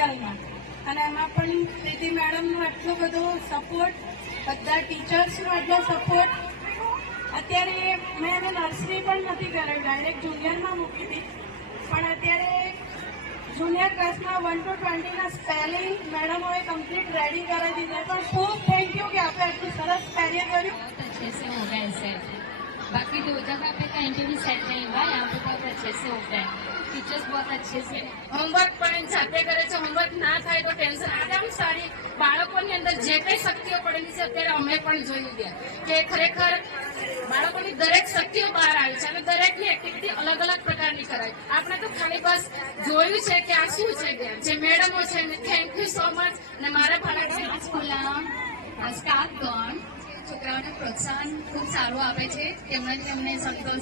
સિરિયલમાં, અને એમાં પણ પ્રીતિ મેડમનો આટલો બધો સપોર્ટ, બધા ટીચર્સનો આટલો સપોર્ટ. અત્યારે મેં એને નર્સરી પણ નથી કરાવી, ડાયરેક્ટ જુનિયરમાં મૂકી હતી, પણ અત્યારે જુનિયર ક્લાસમાં 1 to 20 ના સ્પેલિંગ મેડમોએ કમ્પ્લીટ રેડી કરાવી દીધા. પણ ખૂબ થેન્ક યુ કે આપણે આટલું સરસ કાર્ય કર્યું. अच्छे से हो गया है सेट. बाकी 2 जगह पे कहीं पे भी सेट नहीं हुआ, यहाँ पे बहुत अच्छे से होता है. टीचर्स बहुत अच्छे से હોમવર્ક પણ જાતે કરે છે. હોમવર્ક ના થાય તો ટેન્શન. આમ સારી બાળકોની અંદર જે કઈ શક્તિઓ પડેલી છે અત્યારે અમે પણ જોઈ ગયા કે ખરેખર બાળકોની દરેક શક્તિઓ બહાર આવી છે અને દરેકની એક્ટિવિટી અલગ અલગ પ્રકારની કરાય. આપણે તો ખાલી બસ જોયું છે કે આ શું છે. જે મેડમો છે એમને થેન્ક યુ સો મચ. અને મારા બાળક સ્ટાફ ગણ છોકરાઓને પ્રોત્સાહન ખૂબ સારું આપે છે. તેમને સંતોષ